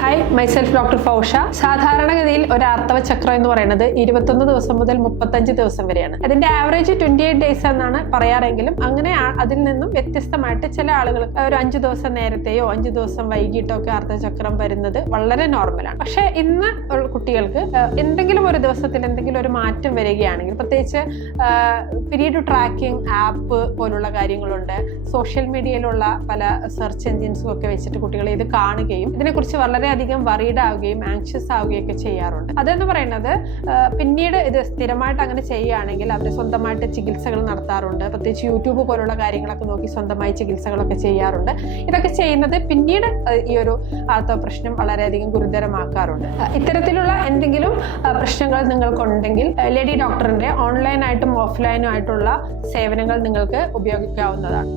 Hi, myself doctor ഫൗഷ. സാധാരണഗതിയിൽ ഒരു ആർത്തവ ചക്രം എന്ന് പറയുന്നത് 21 ദിവസം മുതൽ 35 ദിവസം വരെയാണ്. അതിന്റെ ആവറേജ് 28 ഡേയ്സ് എന്നാണ് പറയാറെങ്കിലും അങ്ങനെ അതിൽ നിന്നും വ്യത്യസ്തമായിട്ട് ചില ആളുകൾ ഒരു 5 ദിവസം നേരത്തെയോ 5 ദിവസം വൈകിട്ടോ ഒക്കെ ആർത്തവ ചക്രം വരുന്നത് വളരെ നോർമലാണ്. പക്ഷെ ഇന്ന് കുട്ടികൾക്ക് എന്തെങ്കിലും ഒരു ദിവസത്തിൽ എന്തെങ്കിലും ഒരു മാറ്റം വരികയാണെങ്കിൽ, പ്രത്യേകിച്ച് പീരീഡ് ട്രാക്കിംഗ് ആപ്പ് പോലുള്ള കാര്യങ്ങളുണ്ട്, സോഷ്യൽ മീഡിയയിലുള്ള പല സെർച്ച് എൻജിൻസും ഒക്കെ വെച്ചിട്ട് കുട്ടികൾ ഇത് കാണുകയും ഇതിനെക്കുറിച്ച് വളരെയധികം വറീഡ് ആവുകയും ആങ്ഷ്യസ് ആവുകയൊക്കെ ചെയ്യാറുണ്ട്. അതെന്ന് പറയുന്നത് പിന്നീട് ഇത് സ്ഥിരമായിട്ട് അങ്ങനെ ചെയ്യുകയാണെങ്കിൽ അവർ സ്വന്തമായിട്ട് ചികിത്സകൾ നടത്താറുണ്ട്. പ്രത്യേകിച്ച് യൂട്യൂബ് പോലുള്ള കാര്യങ്ങളൊക്കെ നോക്കി സ്വന്തമായി ചികിത്സകളൊക്കെ ചെയ്യാറുണ്ട്. ഇതൊക്കെ ചെയ്യുന്നത് പിന്നീട് ഈ ഒരു ആർത്തവ പ്രശ്നം വളരെയധികം ഗുരുതരമാക്കാറുണ്ട്. ഇത്തരത്തിലുള്ള എന്തെങ്കിലും പ്രശ്നങ്ങൾ നിങ്ങൾക്കുണ്ടെങ്കിൽ ലേഡി ഡോക്ടറിന്റെ ഓൺലൈനായിട്ടും ഓഫ്ലൈനും ആയിട്ടുള്ള സേവനങ്ങൾ നിങ്ങൾക്ക് ഉപയോഗിക്കാവുന്നതാണ്.